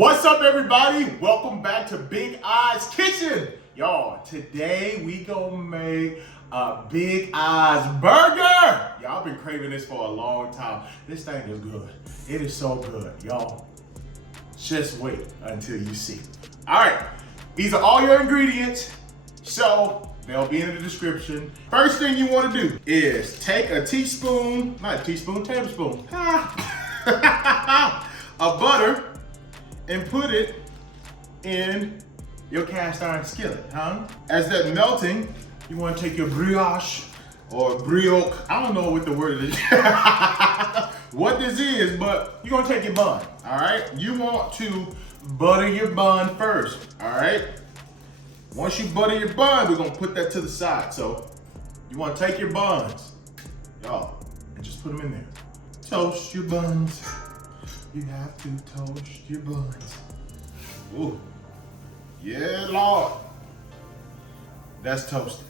What's up, everybody? Welcome back to Big Eyes Kitchen. Y'all, today we gonna make a Big Eyes burger. Y'all been craving this for a long time. This thing is good. It is so good, y'all. Just wait until you see. All right, these are all your ingredients, so they'll be in the description. First thing you wanna do is take a teaspoon, not a teaspoon, tablespoon, of butter, and put it in your cast iron skillet, As that's melting, you want to take your brioche or brioche, I don't know what the word is, what this is, but you're gonna take your bun, all right? You want to butter your bun first, all right? Once you butter your bun, we're gonna put that to the side. So you want to take your buns, y'all, and just put them in there. Toast your buns. You have to toast your buns. Ooh. Yeah, Lord. That's toasted.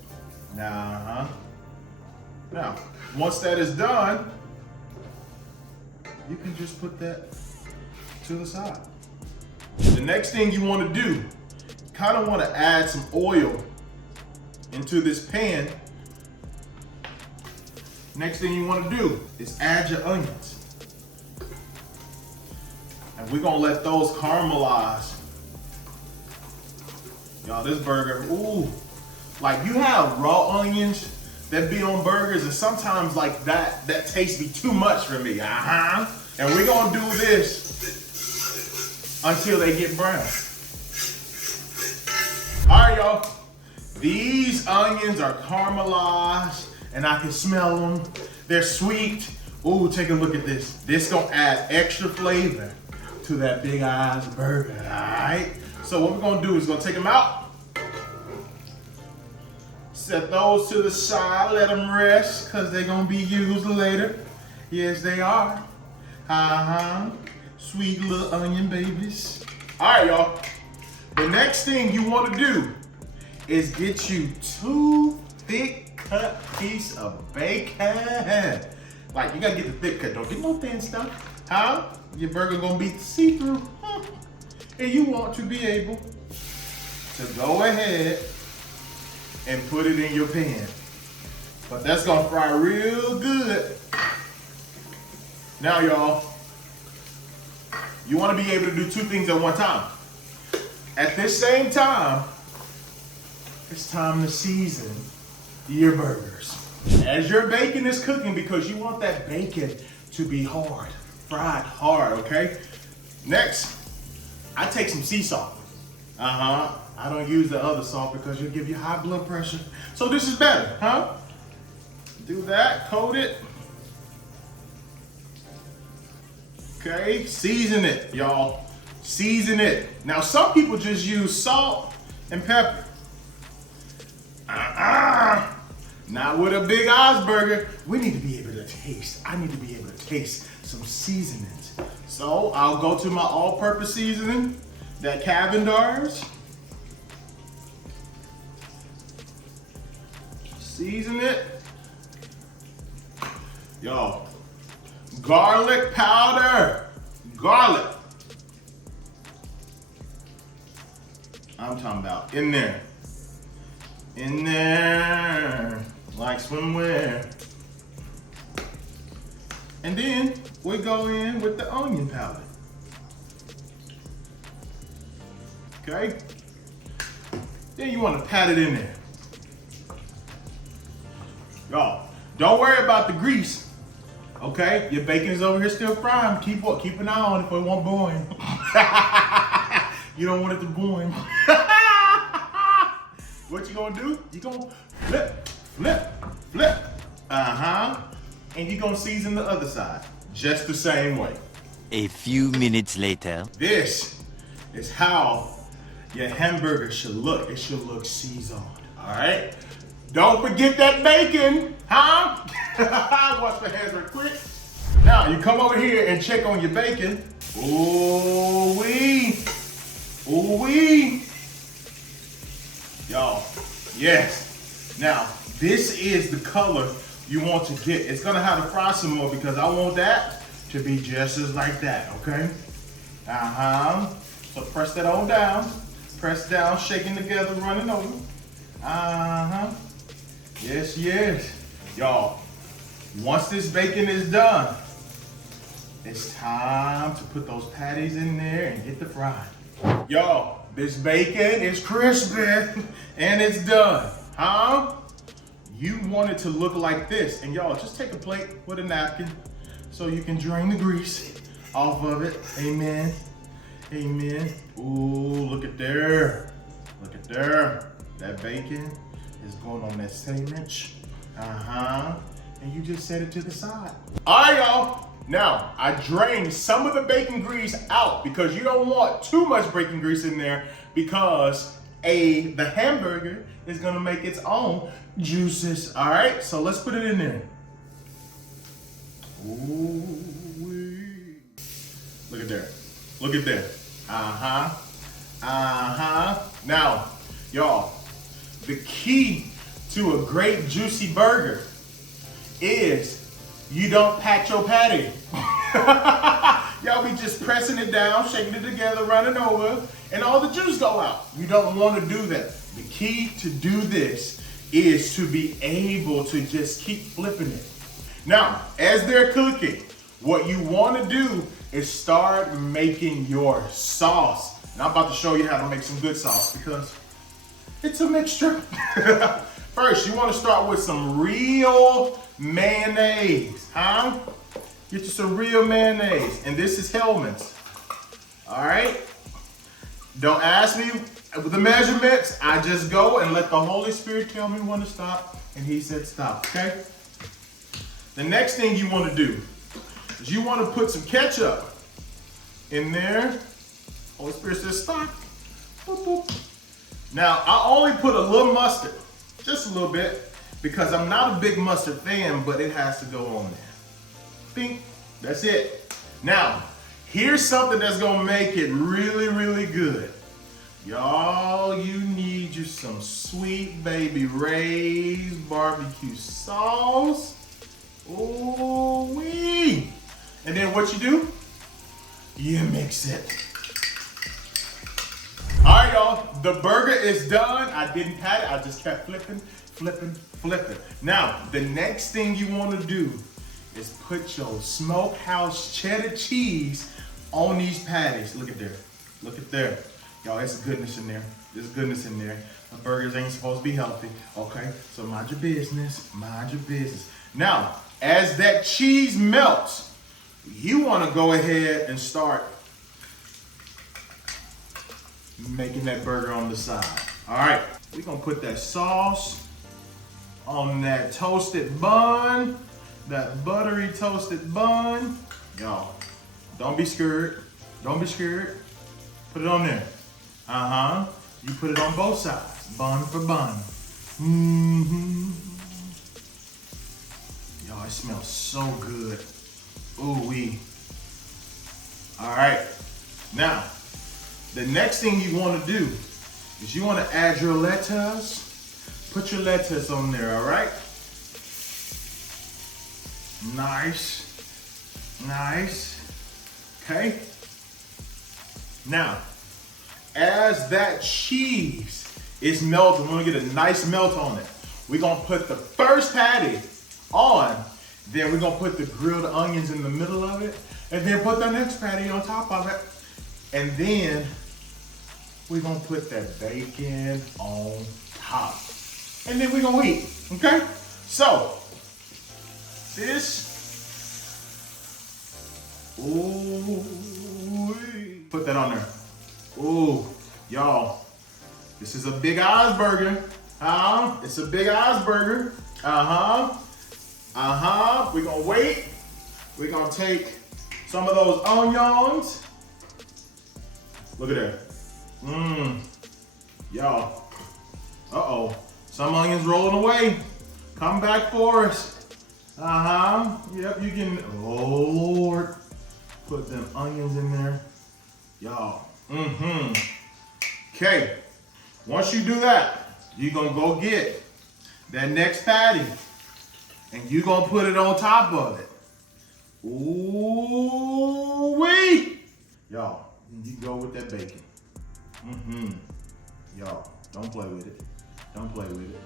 Now, once that is done, you can just put that to the side. The next thing you want to do, kind of want to add some oil into this pan. Next thing you want to do is add your onions. And we're gonna let those caramelize. Y'all, this burger, ooh. Like you have raw onions that be on burgers, and sometimes like that tastes be too much for me, And we're gonna do this until they get brown. All right, y'all. These onions are caramelized, and I can smell them. They're sweet. Ooh, take a look at this. This gonna add extra flavor to that Big Eyes burger, all right? So what we're gonna do is gonna take them out, set those to the side, let them rest, because they're gonna be used later. Yes, they are. Sweet little onion babies. All right, y'all. The next thing you wanna do is get you 2 thick cut pieces of bacon. Like, you gotta get the thick cut, don't get no thin stuff, Your burger gonna be see-through, And you want to be able to go ahead and put it in your pan. But that's gonna fry real good. Now, y'all, you wanna be able to do 2 things at one time. At this same time, it's time to season your burgers. As your bacon is cooking, because you want that bacon to be hard, fried hard, okay? Next, I take some sea salt. I don't use the other salt because it'll give you high blood pressure. So this is better, Do that, coat it. Okay, season it, y'all. Season it. Now, some people just use salt and pepper. Not with a Big Eyes burger. We need to be able to taste. I need to be able to taste some seasonings. So I'll go to my all-purpose seasoning, that Cavendar's. Season it. Y'all, garlic powder. Garlic. I'm talking about in there. In there, like swimwear. And then we go in with the onion powder. Okay? Then you want to pat it in there. Y'all, don't worry about the grease. Okay? Your bacon is over here still frying. Keep an eye on it if it won't boil. You don't want it to boil. What you gonna do? You gonna flip. And you gonna season the other side, just the same way. A few minutes later. This is how your hamburger should look. It should look seasoned, all right? Don't forget that bacon, Wash my hands real quick. Now, you come over here and check on your bacon. Ooh-wee. Ooh-wee. Y'all, yes. Now, this is the color you want to get. It's gonna have to fry some more because I want that to be just as like that, okay? So press that on down. Press down, shaking together, running over. Yes, yes. Y'all, once this bacon is done, it's time to put those patties in there and get the fry. Y'all, this bacon is crispy and it's done. Huh? You want it to look like this. And y'all, just take a plate with a napkin so you can drain the grease off of it. Amen. Amen. Ooh, look at there. Look at there. That bacon is going on that sandwich. And you just set it to the side. All right, y'all. Now, I drained some of the bacon grease out because you don't want too much bacon grease in there because the hamburger is gonna make its own juices. All right, so let's put it in there. Ooh-wee. Look at there. Look at there. Now, y'all, the key to a great juicy burger is you don't pat your patty. Y'all be just pressing it down, shaking it together, running over, and all the juice go out. You don't want to do that. The key to do this is to be able to just keep flipping it. Now, as they're cooking, what you want to do is start making your sauce. And I'm about to show you how to make some good sauce because it's a mixture. First, you want to start with some real mayonnaise, huh? Get you some real mayonnaise. And this is Hellman's. All right? Don't ask me the measurements. I just go and let the Holy Spirit tell me when to stop. And he said stop, okay? The next thing you want to do is you want to put some ketchup in there. Holy Spirit says stop. Boop, boop. Now, I only put a little mustard, just a little bit, because I'm not a big mustard fan, but it has to go on there. Bing, that's it. Now, here's something that's gonna make it really, really good. Y'all, you need you some Sweet Baby Ray's barbecue sauce. Ooh-wee. And then what you do? You mix it. All right, y'all, the burger is done. I didn't pat it, I just kept flipping, flipping, flipping. Now, the next thing you wanna do is put your smokehouse cheddar cheese on these patties. Look at there, look at there. Y'all, there's goodness in there. There's goodness in there. The burgers ain't supposed to be healthy, okay? So mind your business, mind your business. Now, as that cheese melts, you wanna go ahead and start making that burger on the side. All right, we're gonna put that sauce on that toasted bun, that buttery toasted bun. Y'all, don't be scared. Don't be scared. Put it on there. You put it on both sides, bun for bun. Y'all, it smells so good. Ooh-wee. All right, now, the next thing you want to do is you want to add your lettuce. Put your lettuce on there, all right? Nice, nice, okay? Now, as that cheese is melting, we're gonna get a nice melt on it. We're gonna put the first patty on, then we're gonna put the grilled onions in the middle of it, and then put the next patty on top of it. And then we're gonna put that bacon on top. And then we're gonna eat, okay? So, this, ooh, put that on there. Ooh, y'all, this is a Big Eyes burger. It's a Big Eyes burger. We're gonna wait. We're gonna take some of those onions. Look at that. Y'all. Uh-oh. Some onions rolling away. Come back for us. Yep, you can. Oh, Lord. Put them onions in there. Y'all. Okay. Once you do that, you're going to go get that next patty. And you're going to put it on top of it. Ooh-wee. Y'all. You go with that bacon. Y'all, don't play with it. Don't play with it.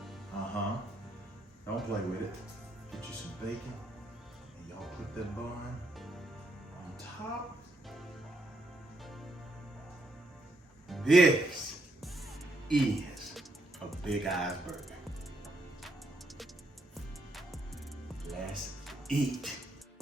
Don't play with it. Get you some bacon, and y'all put that bun on top. This is a Big Eyes burger. Let's eat.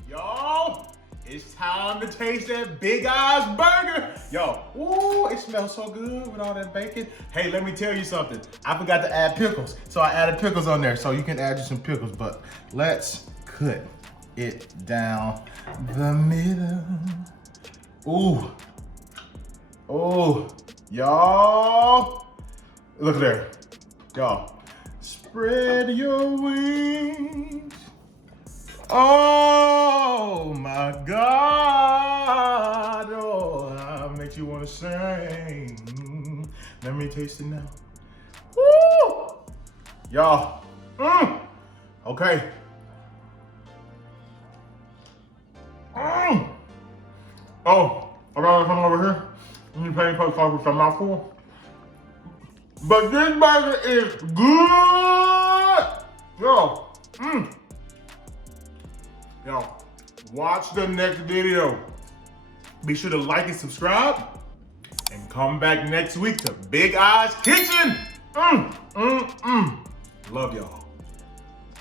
Y'all, it's time to taste that Big Eyes burger. Yo, ooh, it smells so good with all that bacon. Hey, let me tell you something. I forgot to add pickles, so I added pickles on there, so you can add you some pickles, but let's cut it down the middle. Ooh, oh, y'all, look there. Y'all, spread your wings. Oh my God, oh, that makes you wanna sing. Let me taste it now. Woo! Y'all, okay. Oh, I gotta come over here. Let me pay for sauce with some mouthful. But this burger is good. Yo, Yo, watch the next video. Be sure to like and subscribe, and come back next week to Big Eyes Kitchen. Love y'all.